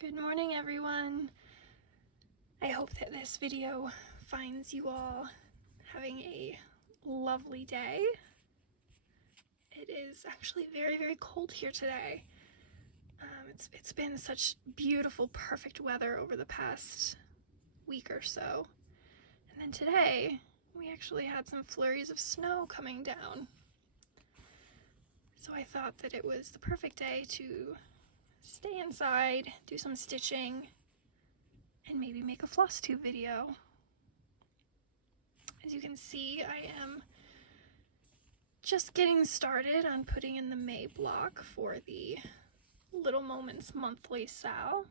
Good morning, everyone. I hope that this video finds you all having a lovely day. It is actually very, very cold here today. It's been such beautiful, perfect weather over the past week or so. And then today, we actually had some flurries of snow coming down. So I thought that it was the perfect day to stay inside, do some stitching, and maybe make a Flosstube video. As you can see, I am just getting started on putting in the May block for the Little Moments Monthly SAL.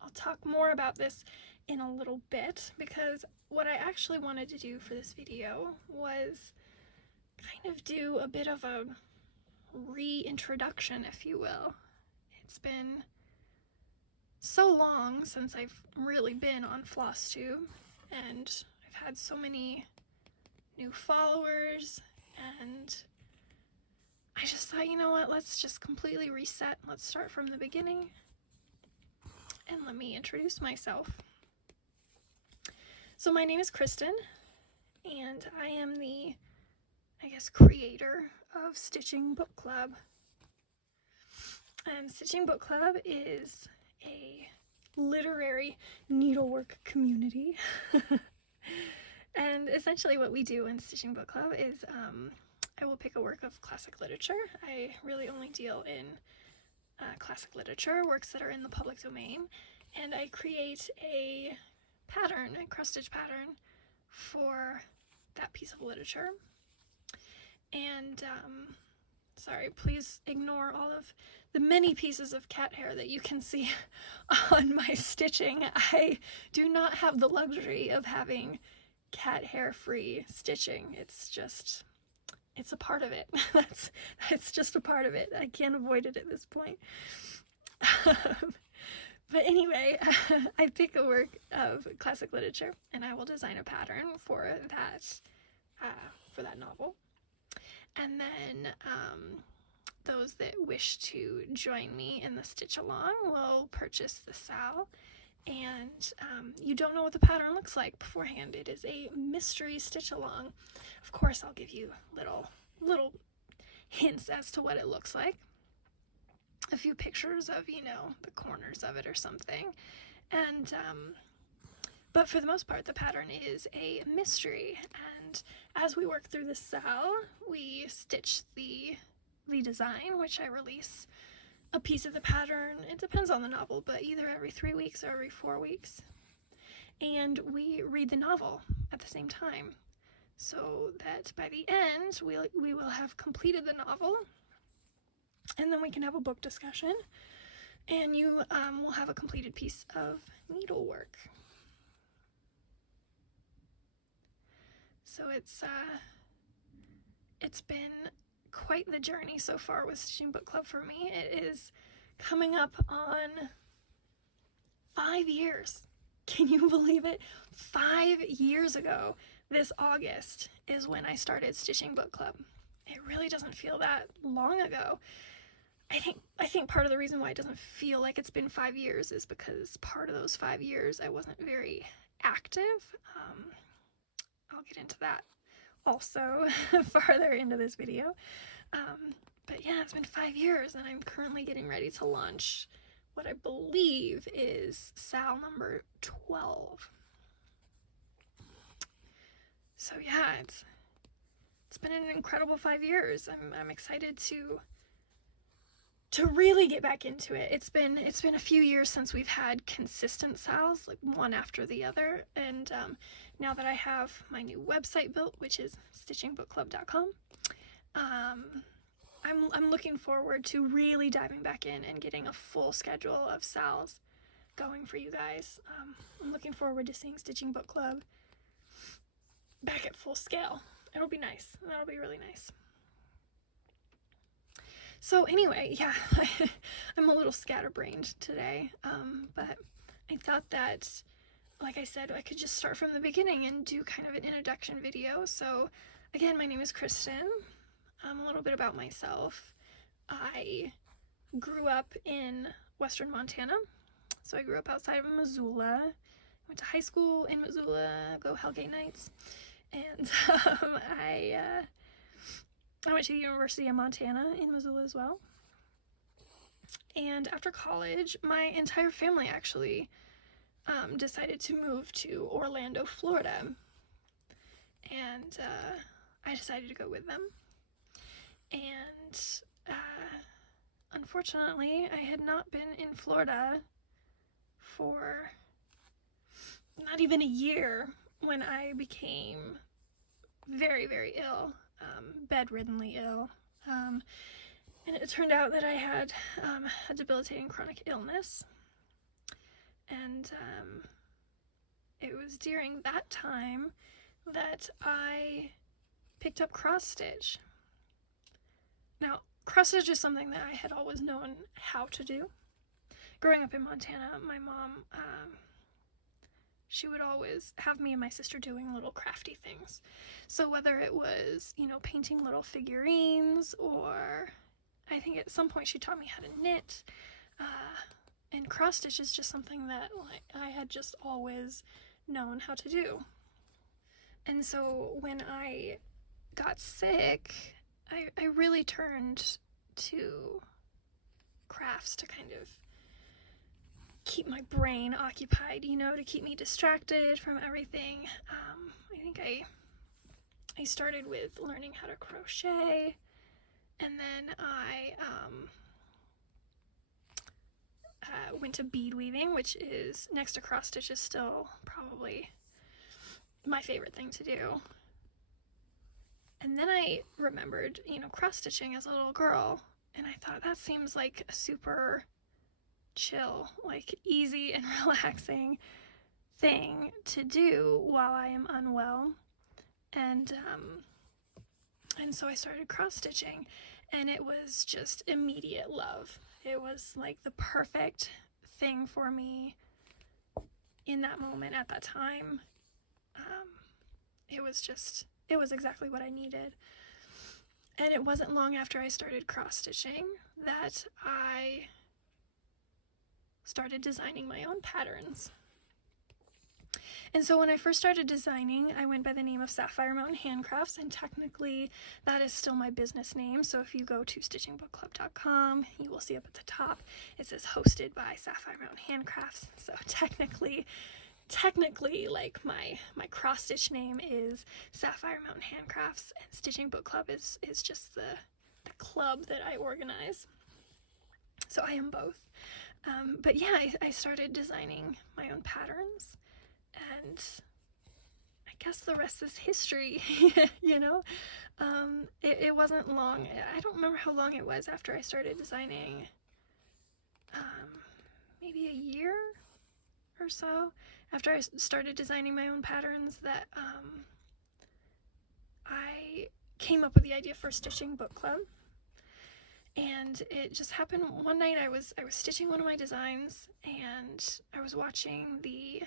I'll talk more about this in a little bit because what I actually wanted to do for this video was kind of do a bit of a reintroduction, if you will. It's been so long since I've really been on Flosstube, and I've had so many new followers, and I just thought, you know what, let's just completely reset. Let's start from the beginning, and let me introduce myself. So my name is Kristen, and I am the, creator of Stitching Book Club. And Stitching Book Club is a literary needlework community. And essentially what we do in Stitching Book Club is I will pick a work of classic literature. I really only deal in classic literature, works that are in the public domain, and I create a pattern, a cross-stitch pattern for that piece of literature. And sorry, please ignore all of the many pieces of cat hair that you can see on my stitching. I do not have the luxury of having cat hair free stitching. It's a part of it. It's just a part of it. I can't avoid it at this point. But anyway, I pick a work of classic literature and I will design a pattern for that novel. And then those that wish to join me in the stitch along will purchase the SAL, and you don't know what the pattern looks like beforehand. It is a mystery stitch along. Of course, I'll give you little hints as to what it looks like, a few pictures of, the corners of it or something, and but for the most part, the pattern is a mystery, and as we work through the SAL, we stitch the design, which I release a piece of the pattern. It depends on the novel, but either every 3 weeks or every 4 weeks. And we read the novel at the same time, so that by the end, we will have completed the novel, and then we can have a book discussion, and you will have a completed piece of needlework. So it's been quite the journey so far with Stitching Book Club for me. It is coming up on 5 years. Can you believe it? 5 years ago, this August, is when I started Stitching Book Club. It really doesn't feel that long ago. I think part of the reason why it doesn't feel like it's been 5 years is because part of those 5 years I wasn't very active. I'll get into that also farther into this video. But yeah, it's been 5 years, and I'm currently getting ready to launch what I believe is SAL number 12. So yeah, it's been an incredible 5 years. I'm excited to really get back into it. It's been a few years since we've had consistent SALs, like one after the other, and now that I have my new website built, which is stitchingbookclub.com, I'm looking forward to really diving back in and getting a full schedule of SALs going for you guys. I'm looking forward to seeing Stitching Book Club back at full scale. It'll be nice. That'll be really nice. So anyway, yeah, I'm a little scatterbrained today, but I thought that, like I said, I could just start from the beginning and do kind of an introduction video. So again, my name is Kristen. A little bit about myself. I grew up in western Montana. So I grew up outside of Missoula. Went to high school in Missoula, go Hellgate Knights. And I went to the University of Montana in Missoula as well. And after college, my entire family actually decided to move to Orlando, Florida. And I decided to go with them. And unfortunately, I had not been in Florida for not even a year when I became very, very ill, bedriddenly ill. And it turned out that I had a debilitating chronic illness. And it was during that time that I picked up cross stitch. Now, cross stitch is something that I had always known how to do. Growing up in Montana, my mom, she would always have me and my sister doing little crafty things. So whether it was, painting little figurines, or I think at some point she taught me how to knit, and cross stitch is just something that I had just always known how to do. And so when I got sick, I really turned to crafts to kind of keep my brain occupied, to keep me distracted from everything. I think I started with learning how to crochet, and then I went to bead weaving, which is, next to cross stitch, is still probably my favorite thing to do. And then I remembered, cross stitching as a little girl, and I thought that seems like a super chill, easy and relaxing thing to do while I am unwell. And so I started cross stitching, and it was just immediate love. It was the perfect thing for me in that moment at that time. It was exactly what I needed. And it wasn't long after I started cross stitching that I started designing my own patterns. And so when I first started designing, I went by the name of Sapphire Mountain Handcrafts, and technically that is still my business name. So if you go to stitchingbookclub.com, you will see up at the top, it says hosted by Sapphire Mountain Handcrafts. So technically my cross stitch name is Sapphire Mountain Handcrafts, and Stitching Book Club is just the club that I organize. So I am both. But yeah, I started designing my own patterns, and I guess the rest is history. It wasn't long. I don't remember how long it was after I started designing. Maybe a year or so after I started designing my own patterns that I came up with the idea for Stitching Book Club. And it just happened one night. I was stitching one of my designs, and I was watching the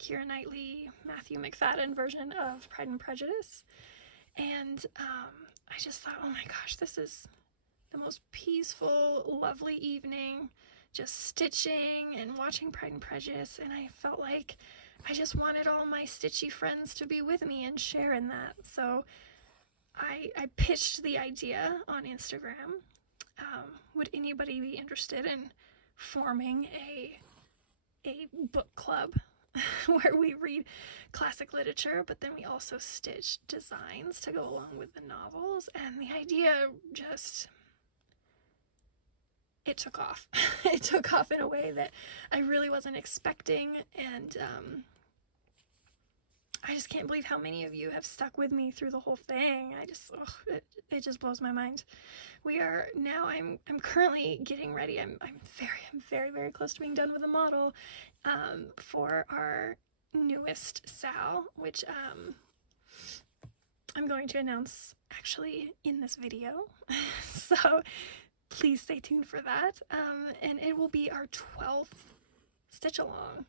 Keira Knightley, Matthew McFadden version of Pride and Prejudice, and I just thought, oh my gosh, this is the most peaceful, lovely evening, just stitching and watching Pride and Prejudice, and I felt like I just wanted all my stitchy friends to be with me and share in that. So I pitched the idea on Instagram. Would anybody be interested in forming a book club where we read classic literature, but then we also stitch designs to go along with the novels? And the idea it took off. It took off in a way that I really wasn't expecting, and I just can't believe how many of you have stuck with me through the whole thing. It just blows my mind. I'm currently getting ready. I'm very, very close to being done with the model for our newest SAL, which I'm going to announce actually in this video. So please stay tuned for that. And it will be our 12th stitch along.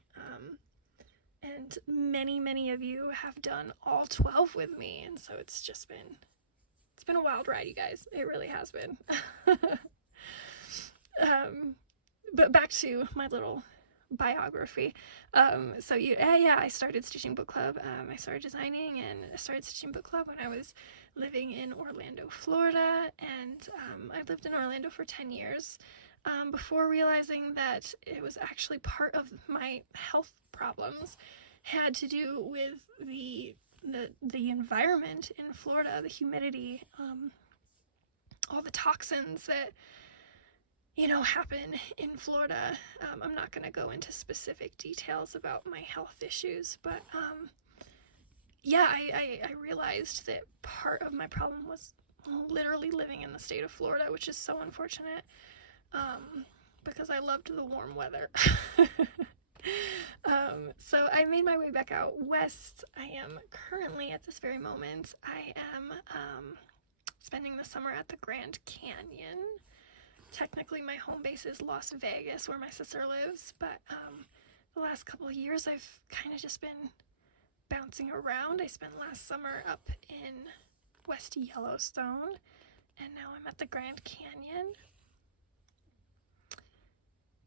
And many of you have done all 12 with me, and so it's been a wild ride, you guys. It really has been. but back to my little biography. So I started Stitching Book Club. I started designing and I started Stitching Book Club when I was living in Orlando, Florida, and I lived in Orlando for 10 years before realizing that it was actually part of my health problems had to do with the environment in Florida, the humidity, all the toxins that happen in Florida. I'm not going to go into specific details about my health issues, but I realized that part of my problem was literally living in the state of Florida, which is so unfortunate, because I loved the warm weather. So I made my way back out west. I am currently, at this very moment, I am spending the summer at the Grand Canyon. Technically, my home base is Las Vegas, where my sister lives, but the last couple of years, I've kind of just been bouncing around. I spent last summer up in West Yellowstone, and now I'm at the Grand Canyon.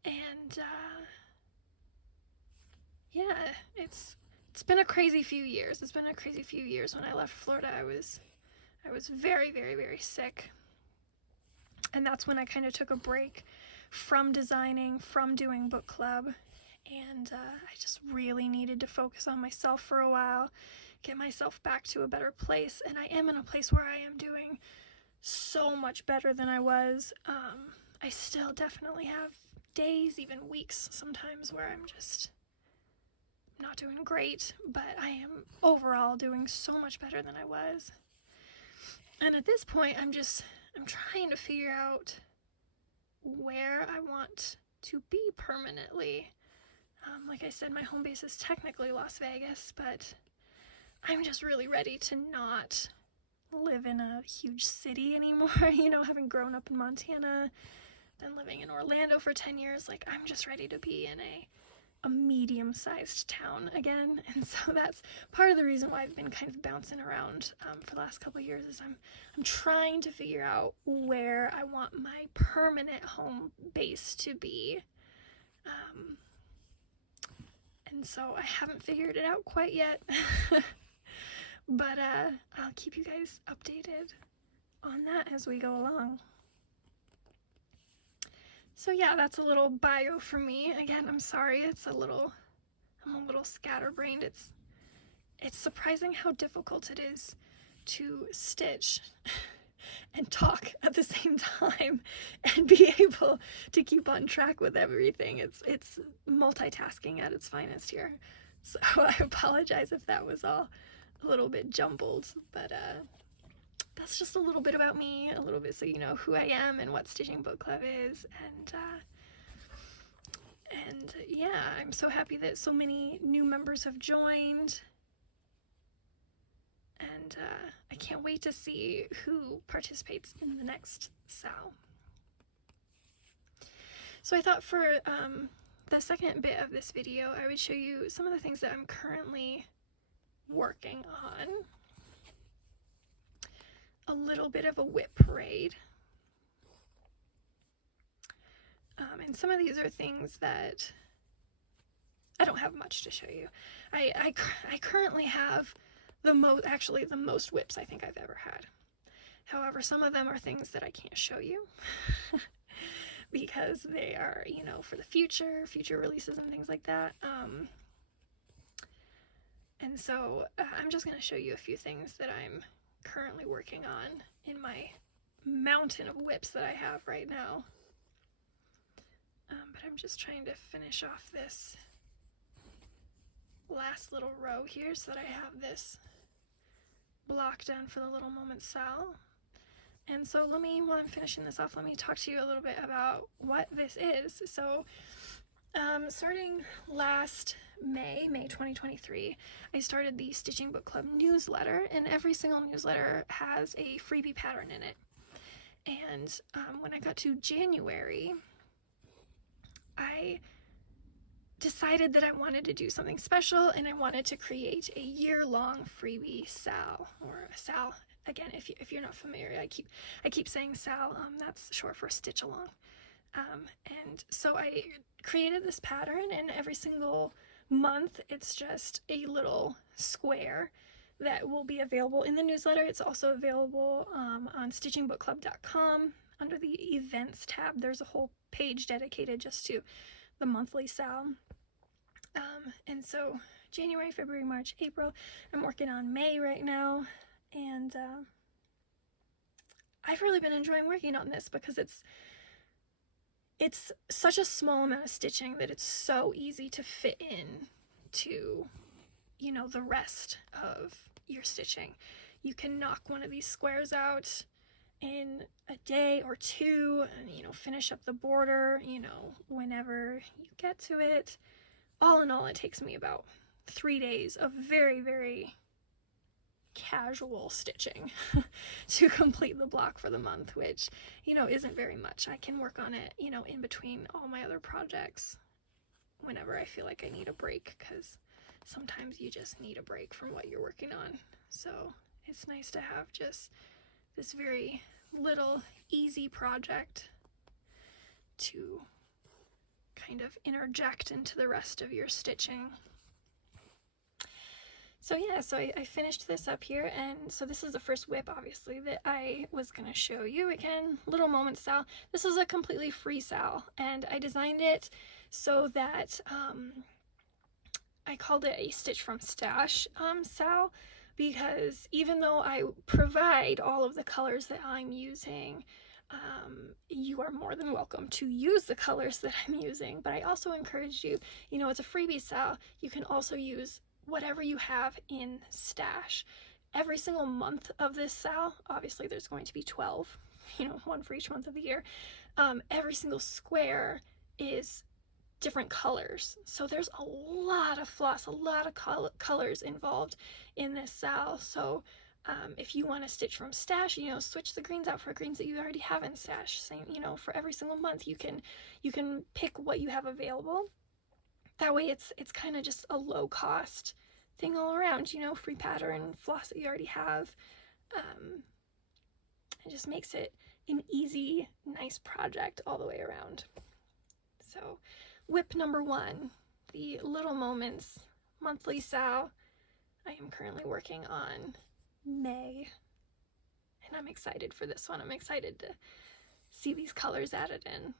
And it's been a crazy few years. It's been a crazy few years. When I left Florida, I was very, very, very sick. And that's when I kind of took a break from designing, from doing book club. And I just really needed to focus on myself for a while, get myself back to a better place. And I am in a place where I am doing so much better than I was. I still definitely have days, even weeks sometimes, where I'm just not doing great, but I am overall doing so much better than I was. And at this point, I'm trying to figure out where I want to be permanently. Like I said, my home base is technically Las Vegas, but I'm just really ready to not live in a huge city anymore. Having grown up in Montana, then living in Orlando for 10 years, like, I'm just ready to be in a medium-sized town again. And so that's part of the reason why I've been kind of bouncing around for the last couple of years, is I'm trying to figure out where I want my permanent home base to be. And so I haven't figured it out quite yet, but I'll keep you guys updated on that as we go along. So yeah, that's a little bio for me. Again, I'm sorry, I'm a little scatterbrained. It's surprising how difficult it is to stitch and talk at the same time and be able to keep on track with everything. It's multitasking at its finest here. So I apologize if that was all a little bit jumbled, but that's just a little bit about me, a little bit so you know who I am and what Stitching Book Club is. And yeah, I'm so happy that so many new members have joined. And I can't wait to see who participates in the next SAL. So I thought for the second bit of this video, I would show you some of the things that I'm currently working on. A little bit of a whip parade. And some of these are things that I don't have much to show you. I currently have the most whips I think I've ever had. However, some of them are things that I can't show you because they are, for the future releases and things like that. And so I'm just going to show you a few things that I'm currently working on in my mountain of whips that I have right now. But I'm just trying to finish off this last little row here so that I have this block done for the Little Moments SAL. And so while I'm finishing this off, let me talk to you a little bit about what this is. So starting last May 2023, I started the Stitching Book Club newsletter, and every single newsletter has a freebie pattern in it. And when I got to January, I decided that I wanted to do something special, and I wanted to create a year-long freebie SAL, or a SAL. Again, if you're not familiar, I keep saying SAL. That's short for Stitch Along. And so I created this pattern, and every single month it's just a little square that will be available in the newsletter. It's also available on stitchingbookclub.com. Under the events tab, there's a whole page dedicated just to the monthly SAL. And so January, February, March, April. I'm working on May right now, and I've really been enjoying working on this because it's such a small amount of stitching that it's so easy to fit in to, you know, the rest of your stitching. You can knock one of these squares out in a day or two and, you know, finish up the border, you know, whenever you get to it. All in all, it takes me about 3 days of very, very casual stitching to complete the block for the month, which, you know, isn't very much. I can work on it, you know, in between all my other projects whenever I feel like I need a break, because sometimes you just need a break from what you're working on. So it's nice to have just this very little easy project to kind of interject into the rest of your stitching. So yeah, so I finished this up here, and so this is the first whip, obviously, that I was going to show you. Again, Little Moments SAL. This is a completely free SAL, and I designed it so that I called it a Stitch from Stash SAL, because even though I provide all of the colors that I'm using, you are more than welcome to use the colors that I'm using, but I also encourage you, you know, it's a freebie SAL. You can also use whatever you have in stash. Every single month of this SAL, obviously there's going to be 12, you know, one for each month of the year. Every single square is different colors. So there's a lot of floss, a lot of colors involved in this SAL. So if you want to stitch from stash, you know, switch the greens out for greens that you already have in stash. Same, you know, for every single month you can pick what you have available. That way it's kind of just a low cost thing all around, you know, free pattern, floss that you already have. It just makes it an easy, nice project all the way around. So whip number 1, the Little Moments monthly SAL. I am currently working on May, and I'm excited for this one. I'm excited to see these colors added in.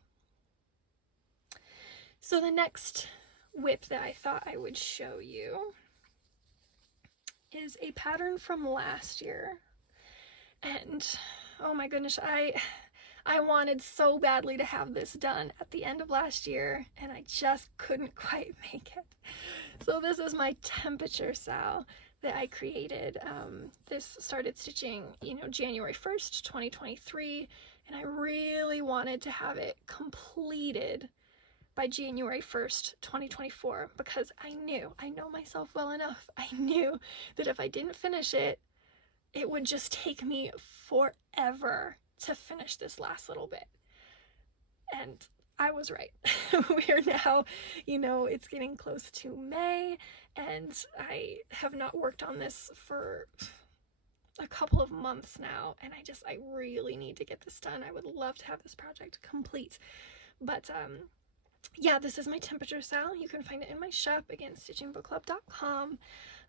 So the next whip that I thought I would show you is a pattern from last year, and oh my goodness, I wanted so badly to have this done at the end of last year, and I just couldn't quite make it. So this is my temperature SAL that I created. This started stitching, you know, January 1st, 2023, and I really wanted to have it completed by January 1st, 2024, because I know myself well enough. I knew that if I didn't finish it, it would just take me forever to finish this last little bit. And I was right. We are now, you know, it's getting close to May, and I have not worked on this for a couple of months now, and I really need to get this done. I would love to have this project complete. But yeah, this is my temperature SAL. You can find it in my shop, again, stitchingbookclub.com.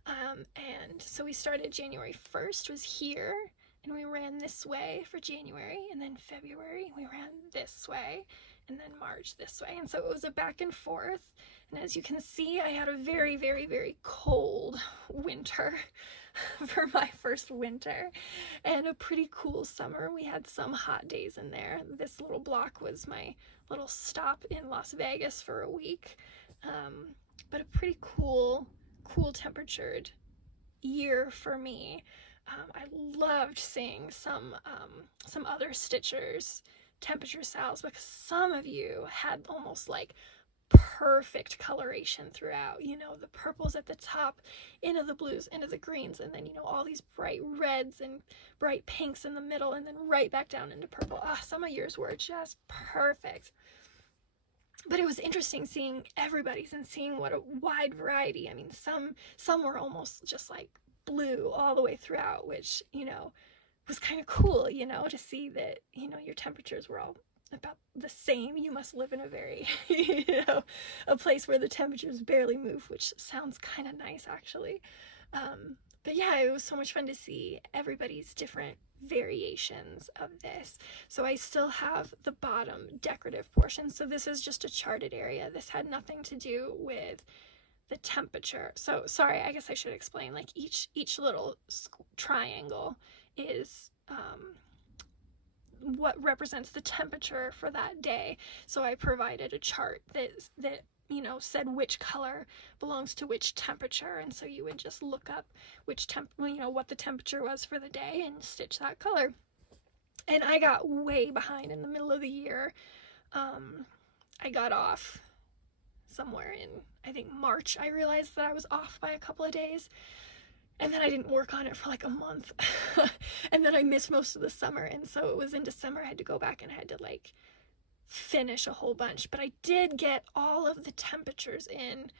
And so we started January 1st was here, and we ran this way for January, and then February we ran this way, and then March this way. And so it was a back and forth. And as you can see, I had a very, very, very cold winter for my first winter, and a pretty cool summer. We had some hot days in there. This little block was my little stop in Las Vegas for a week, but a pretty cool temperatured year for me. I loved seeing some other stitchers' temperature SALs, because some of you had almost like perfect coloration throughout, you know, the purples at the top, into the blues, into the greens, and then, you know, all these bright reds and bright pinks in the middle, and then right back down into purple. Some of yours were just perfect. But it was interesting seeing everybody's and seeing what a wide variety. I mean, some were almost just like blue all the way throughout, which, you know, was kind of cool, you know, to see that, you know, your temperatures were all about the same. You must live in a very, a place where the temperatures barely move, which sounds kind of nice, actually. But yeah, it was so much fun to see everybody's different variations of this. So I still have the bottom decorative portion. So this is just a charted area. This had nothing to do with the temperature. So sorry, I guess I should explain, like each little triangle is what represents the temperature for that day. So I provided a chart that said which color belongs to which temperature, and so you would just look up which what the temperature was for the day and stitch that color. And I got way behind in the middle of the year. I got off somewhere in, I think, March. I realized that I was off by a couple of days, and then I didn't work on it for like a month. And then I missed most of the summer, and so it was in December I had to go back and I had to like finish a whole bunch. But I did get all of the temperatures in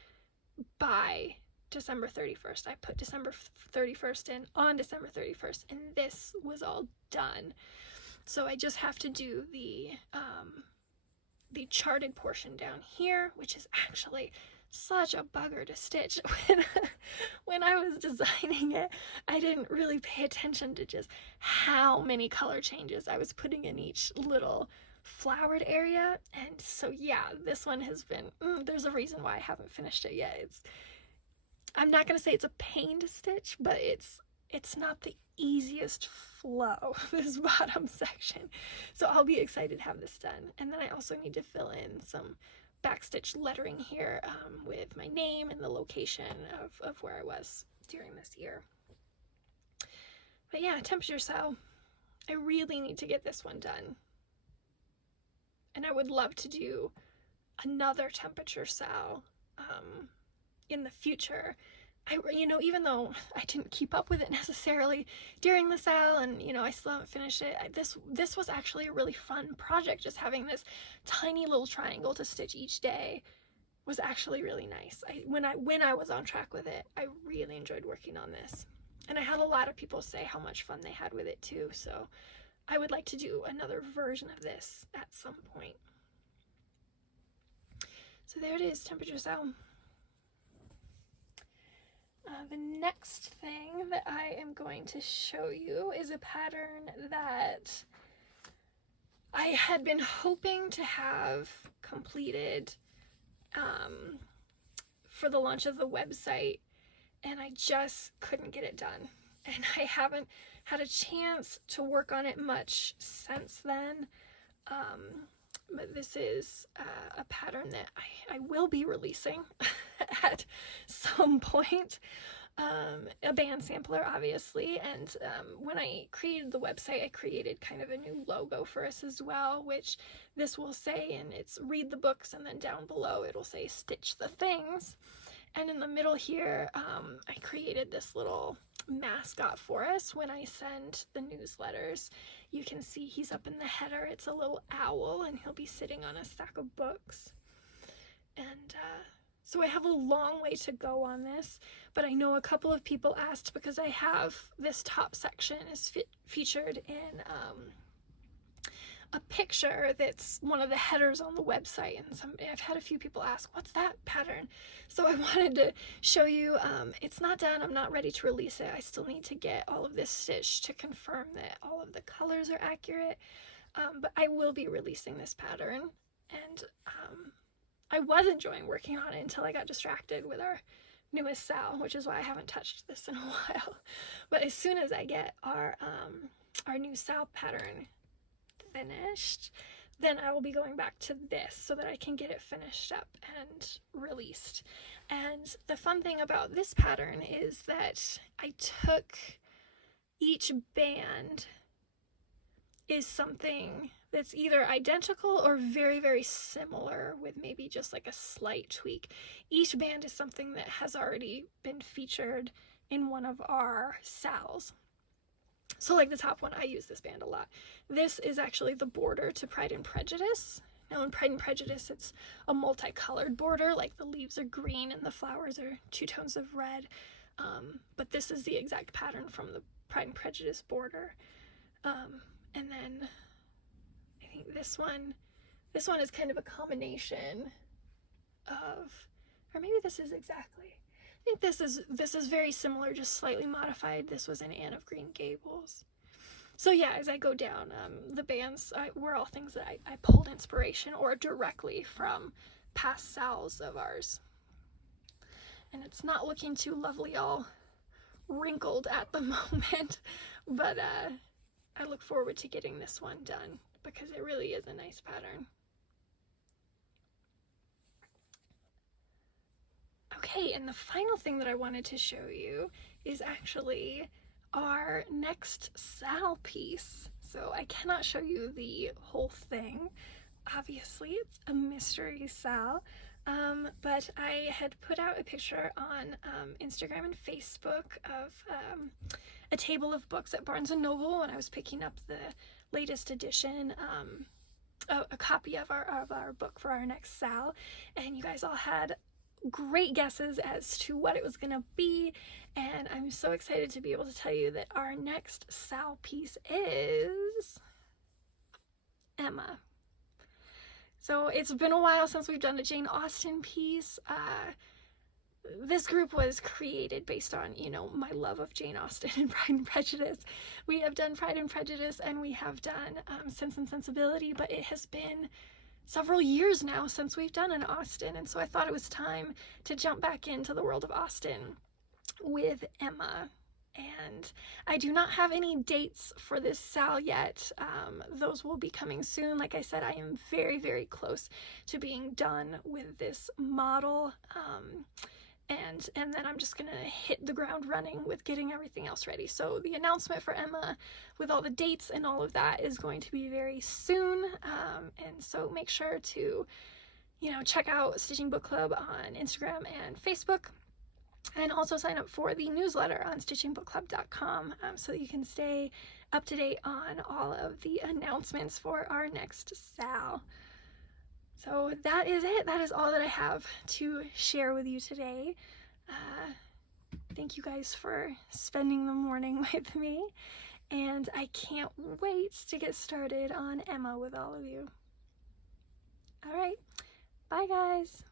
by December 31st. I put December 31st in on December 31st, and this was all done. So I just have to do the charted portion down here, which is actually such a bugger to stitch. When I was designing it, I didn't really pay attention to just how many color changes I was putting in each little flowered area. And so yeah, this one has been, there's a reason why I haven't finished it yet. I'm not going to say it's a pain to stitch, but it's not the easiest flow, this bottom section. So I'll be excited to have this done. And then I also need to fill in some backstitch lettering here with my name and the location of where I was during this year. But yeah, temperature SAL. I really need to get this one done. And I would love to do another temperature SAL in the future. Even though I didn't keep up with it necessarily during the SAL, and I still haven't finished it, this was actually a really fun project. Just having this tiny little triangle to stitch each day was actually really nice. When I was on track with it, I really enjoyed working on this, and I had a lot of people say how much fun they had with it too. So I would like to do another version of this at some point. So there it is, temperature SAL. The next thing that I am going to show you is a pattern that I had been hoping to have completed for the launch of the website, and I just couldn't get it done. And I haven't had a chance to work on it much since then. But this is a pattern that I will be releasing at some point. A band sampler, obviously, and when I created the website, I created kind of a new logo for us as well, which this will say, and it's read the books, and then down below it'll say stitch the things. And in the middle here, I created this little mascot for us when I send the newsletters. You can see he's up in the header. It's a little owl, and he'll be sitting on a stack of books. And so I have a long way to go on this, but I know a couple of people asked because I have this top section is featured in a picture that's one of the headers on the website, and I've had a few people ask, what's that pattern? So I wanted to show you. It's not done. I'm not ready to release it. I still need to get all of this stitched to confirm that all of the colors are accurate, but I will be releasing this pattern, and I was enjoying working on it until I got distracted with our newest SAL, which is why I haven't touched this in a while. But as soon as I get our new SAL pattern finished, then I will be going back to this so that I can get it finished up and released. And the fun thing about this pattern is that I took each band is something that's either identical or very, very similar with maybe just like a slight tweak. Each band is something that has already been featured in one of our SALs. So like the top one, I use this band a lot. This is actually the border to Pride and Prejudice. Now in Pride and Prejudice, it's a multicolored border, like the leaves are green and the flowers are 2 tones of red. But this is the exact pattern from the Pride and Prejudice border. And then I think this one is kind of a combination of, or maybe this is exactly, I think this is very similar, just slightly modified. This was an Anne of Green Gables. So yeah, as I go down, the bands were all things that I pulled inspiration or directly from past SALs of ours. And it's not looking too lovely, all wrinkled at the moment, but I look forward to getting this one done because it really is a nice pattern. Okay, and the final thing that I wanted to show you is actually our next SAL piece. So I cannot show you the whole thing. Obviously, it's a mystery SAL, but I had put out a picture on Instagram and Facebook of a table of books at Barnes & Noble when I was picking up the latest edition, a copy of our book for our next SAL, and you guys all had great guesses as to what it was going to be, and I'm so excited to be able to tell you that our next SAL piece is Emma. So it's been a while since we've done a Jane Austen piece. This group was created based on, you know, my love of Jane Austen and Pride and Prejudice. We have done Pride and Prejudice, and we have done Sense and Sensibility, but it has been several years now since we've done an Austen, and so I thought it was time to jump back into the world of Austen with Emma. And I do not have any dates for this SAL yet. Those will be coming soon. Like I said, I am very, very close to being done with this model. And then I'm just gonna hit the ground running with getting everything else ready. So the announcement for Emma with all the dates and all of that is going to be very soon. And so make sure to, you know, check out Stitching Book Club on Instagram and Facebook. And also sign up for the newsletter on stitchingbookclub.com so that you can stay up to date on all of the announcements for our next SAL. So that is it. That is all that I have to share with you today. Thank you guys for spending the morning with me. And I can't wait to get started on Emma with all of you. All right. Bye, guys.